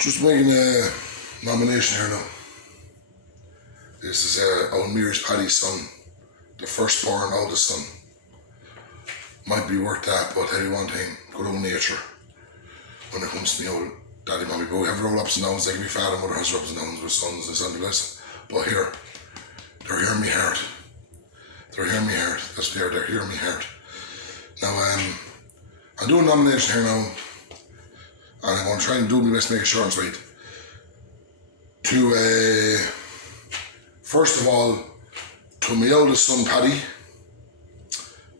Just making a nomination here now. This is Owen Mears Paddy's son, the firstborn oldest son. Might be worth that, but I'll tell you one thing, good old nature. When it comes to me old daddy, mommy, but we have roll ups and downs like my father and mother has ups and downs with sons and something less. But here, they're hearing me heart. They're hearing me heart. That's there, they're hearing me heart. Now, I'm doing a nomination here now, and I'm going to try and do my best to make it short and sweet. To, first of all, to my oldest son, Paddy.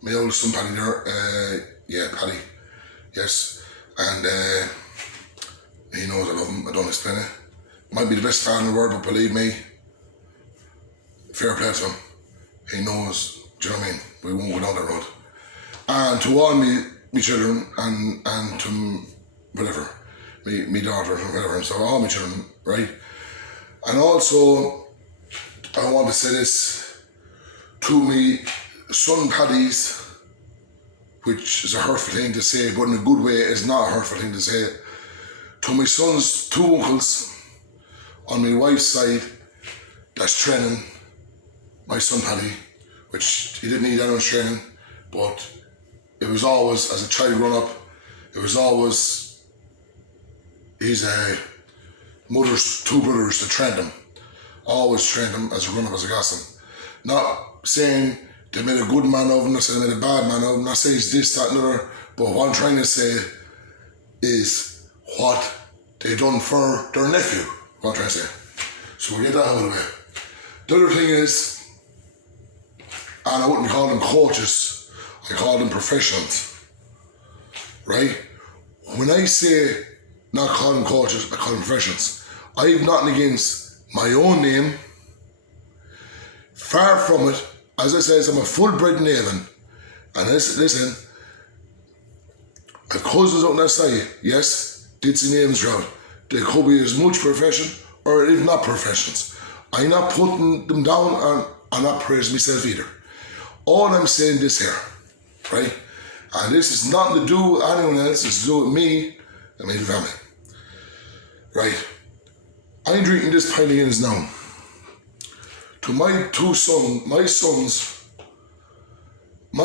My oldest son, Paddy there, Paddy, yes. And he knows I love him, I don't explain it. Might be the best fan in the world, but believe me, fair play to him. He knows, do you know what I mean? We won't go down that road. And to all me children and to whatever, me daughter and whatever, and so all my children, right? And also, I want to say this to me son Paddy's, which is a hurtful thing to say, but in a good way is not a hurtful thing to say. To my son's two uncles on my wife's side that's training my son Paddy, which he didn't need anyone's training, but it was always, as a child growing up, it was always his mother's two brothers that trained him. Always trained him as a grown up as a gossip. Not saying they made a good man of him, not saying they made a bad man of him, not saying he's this, that, and other, but what I'm trying to say is what they done for their nephew, what I'm trying to say. So we get that out of the way. The other thing is, and I wouldn't call them coaches, I call them professionals, right? When I say not call them coaches, I call them professionals. I have nothing against my own name. Far from it. As I said, I'm a full-bred Nevin. And listen, I've cousins out on that side, yes, did see names around. They could be as much profession, or if not professions. I'm not putting them down, and I'm not praising myself either. All I'm saying this here, right? And this is nothing to do with anyone else, it's to do with me and my family. Right? I'm drinking this pint of Guinness now. To my two sons, my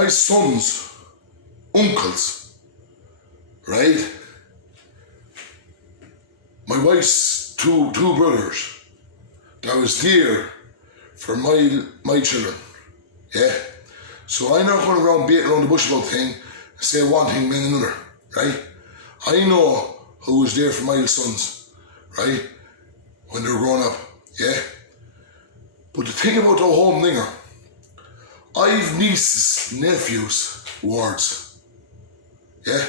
son's uncles, right? My wife's two brothers that was there for my children, yeah? So I'm not going around beating around the bush about thing and say one thing, mean another, right? I know who was there for my sons, right? When they were growing up, yeah? But the thing about the whole thinger, I've nieces, nephews, words, yeah?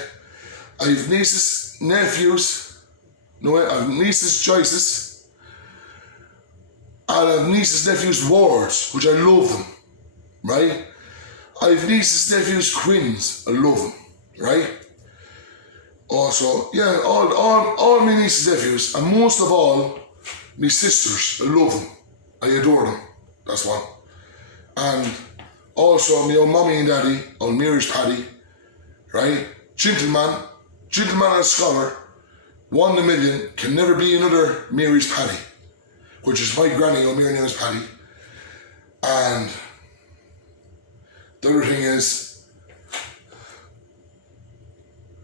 I've nieces, nephews, I've nieces, choices, and I've nieces, nephews, words, which I love them, right? I've nieces, nephews, twins, I love them, right? Also, yeah, all my nieces, nephews, and most of all, my sisters, I love them. I adore them, that's one. And also my own mommy and daddy, old Mears Paddy, right? Gentleman and scholar, 1 in a million, can never be another Mears Paddy, which is my granny, old Mears Paddy. And the other thing is,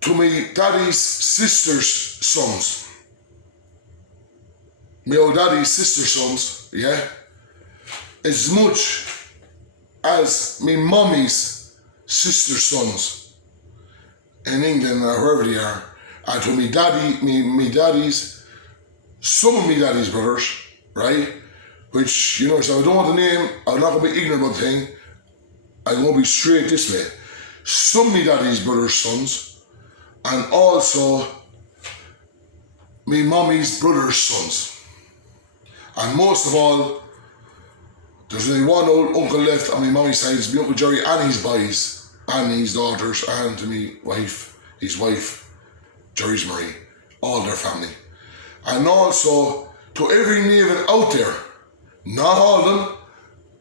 to my daddy's sister's sons, my old daddy's sister's sons, yeah, as much as my mommy's sister's sons in England or wherever they are, and to my daddy's, some of my daddy's brothers, right, which, you know, so I don't want the name, I'm not going to be ignorant about the thing, I'm going to be straight this way. Some of my daddy's brothers' sons, and also my mommy's brother's sons. And most of all, there's only one old uncle left on my mommy's side, it's my Uncle Jerry and his boys, and his daughters, and to me wife, his wife, Jerry's Marie, all their family. And also to every Nevin out there, not all of them,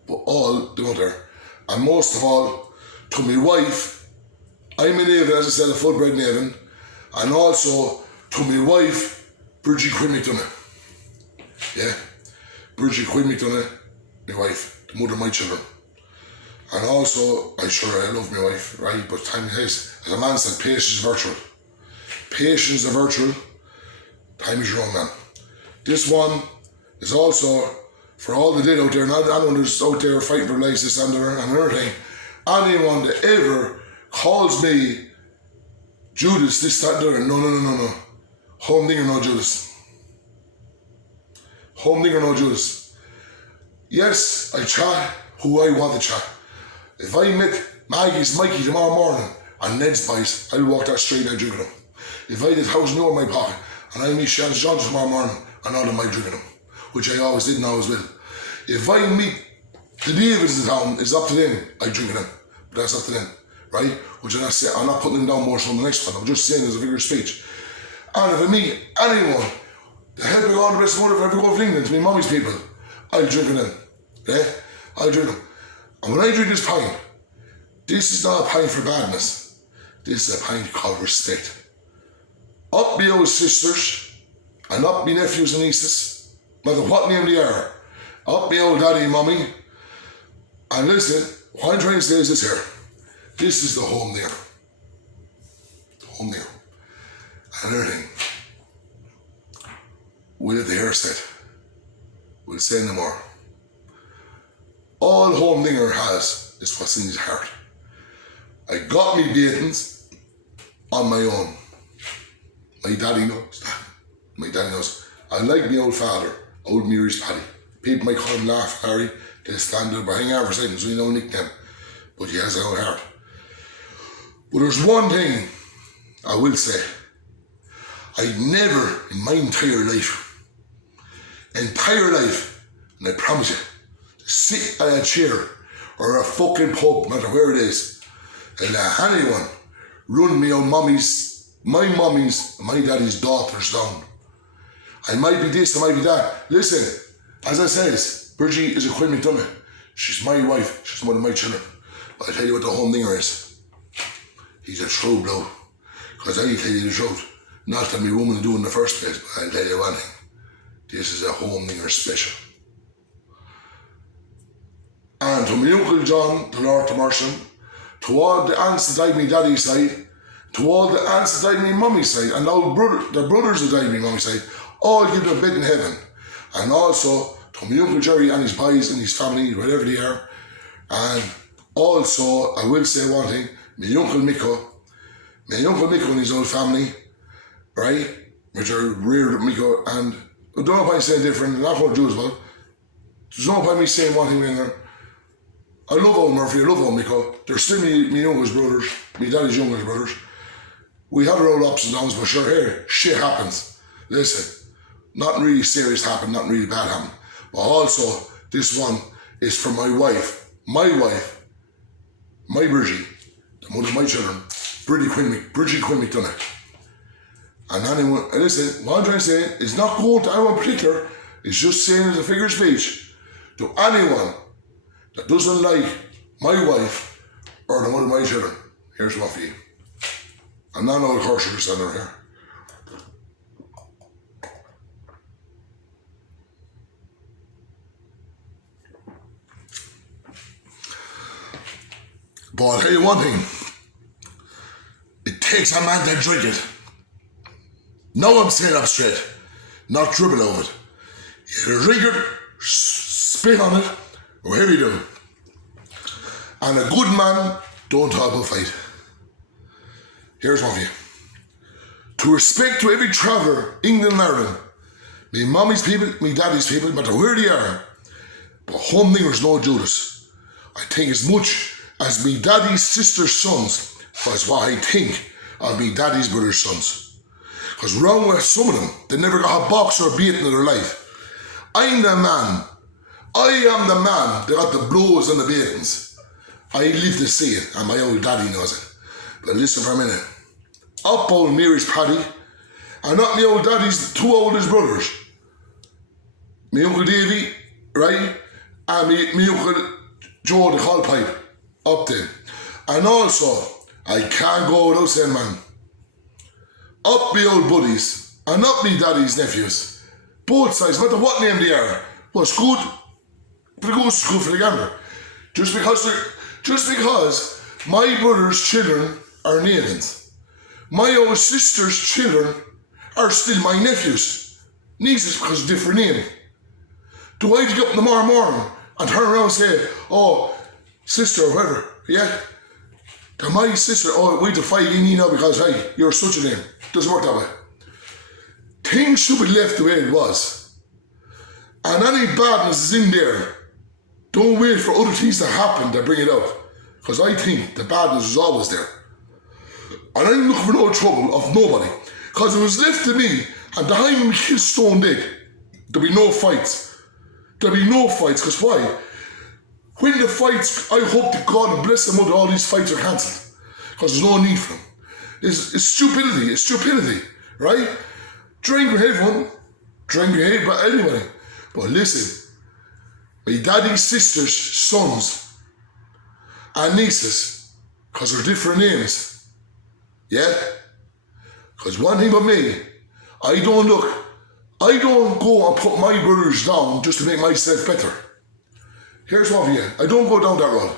but all them out there. And most of all, to my wife, I'm a Nevin, as I said, a full-bred Nevin, and also to my wife, Bridgie Quinn McDonough. Yeah. Bridgie Quinn McDonough, my wife, the mother of my children. And also, I love my wife, right? But time is, as a man said, patience is virtual. Patience is virtual. Time is your own, man. This one is also for all the dead out there, not anyone who's out there fighting for lives, this and another thing. Anyone that ever calls me Judas, this, that, and the other, no. Home thing or no Judas. Home thing or no Judas. Yes, I chat who I want to chat. If I met Maggie's Mikey tomorrow morning on Ned's Bites, I'll walk that street and I'll drink with him. If I did €1,000 in my pocket and I meet Shannon John tomorrow morning, I know that I might drink with him, which I always did and always will. If I meet the Davids in town, it's up to them, I drink with them. But that's up to them, right? Which I'm not saying, I'm not putting them down more so on the next one, I'm just saying as a figure of speech. And if I meet anyone, the help of God, the best mother for every go of England, to me mommy's people, I'll drink with them. Yeah? I'll drink them. And when I drink this pint, this is not a pint for badness. This is a pint called respect. Up me old sisters, and up me nephews and nieces, no matter what name they are. Up me old daddy and mummy. And listen, what I'm trying to say is this here. This is the home there. Home there. And another thing. We'll let the hair set. We'll say no more. All home dinger has is what's in his heart. I got me beatings on my own. My daddy knows that. My daddy knows. I like my old father, old Mary's Paddy. People might call him Laugh Harry. They stand up, but hang out for seconds, we know nickname. But he has a old heart. But there's one thing I will say. I never in my entire life, and I promise you, sit at a chair or a fucking pub, no matter where it is, and let anyone run me on my mommy's, my daddy's daughters down. I might be this, I might be that. Listen, as I says, Bridgie is a Quinn McDonough. She's my wife, she's one of my children. But I'll tell you what the home dinger is. He's a true blow. Because I'll tell you the truth. Not that my woman do in the first place, but I'll tell you one thing. This is a home dinger special. And to my Uncle John, the Lord to Mersham, to all the aunts that died my daddy's side, to all the aunts that died my mummy's side, and all the brothers that died my mummy's side, all give them a bit in heaven. And also to my Uncle Jerry and his boys and his family, wherever they are. And also, I will say one thing, my Uncle Mico and his old family, right, which are reared with Mico, and I don't know if I'm saying different, I'm not what Jews, but there's no point me saying one thing in there. I love old Murphy, I love old Mico. They're still my uncle's brothers, my daddy's youngest brothers. We have our own ups and downs, but sure, here, shit happens. Listen, nothing really serious happened, nothing really bad happened. But also, this one is for my wife, my Bridgie, the mother of my children, Bridgie Quinn McDonough. And anyone, listen, what I'm trying to say is not going to anyone particular, it's just saying as a figure of speech to anyone that doesn't like my wife or the mother of my children. Here's one for you. I'm not all kosher standing here. But I'll tell you one thing. It takes a man to drink it. No, I'm saying up straight. Not dribble over it. You drink it, spit on it, or whatever you do. And a good man don't talk about fight. Here's one for you. To respect to every traveller, England and Ireland, me mommy's people, me daddy's people, no matter where they are, but home nigger's no Judas. I think as much as me daddy's sister's sons was what I think of me daddy's brother's sons. Because wrong with some of them, they never got a box or a beating in their life. I'm the man. I am the man that got the blows and the beatings. I live to see it, and my old daddy knows it. But listen for a minute. Up old Mary's Paddy, and not my old daddy's two oldest brothers. My Uncle Davy, right? And my Uncle Joe the Hallpipe, up there. And also, I can't go without saying, man, up my old buddies, and not me daddy's nephews. Both sides, no matter what name they are. Well, it's good, but it goes to school for the gander. Just because my brother's children are Nevins, my own sister's children are still my nephews, nieces because of different name. Do I get up in the morning and turn around and say, oh, sister or whatever, yeah? To my sister, oh, wait to fight in you now because, hey, you're such a name. Doesn't work that way. Things should be left the way it was. And any badness is in there. Don't wait for other things to happen to bring it out. Because I think the badness is always there. And I'm looking for no trouble of nobody. Because it was left to me, and the time we killed Stone Dick, there'll be no fights. There'll be no fights, because why? When the fights, I hope to God and bless them that all these fights are cancelled. Because there's no need for them. It's stupidity, right? Drink your head, one. Drink your head, but anyway. But listen, my daddy's sister's sons and nieces, because they're different names, yeah? Because one thing about me, I don't go and put my brothers down just to make myself better. Here's what for you, I don't go down that road.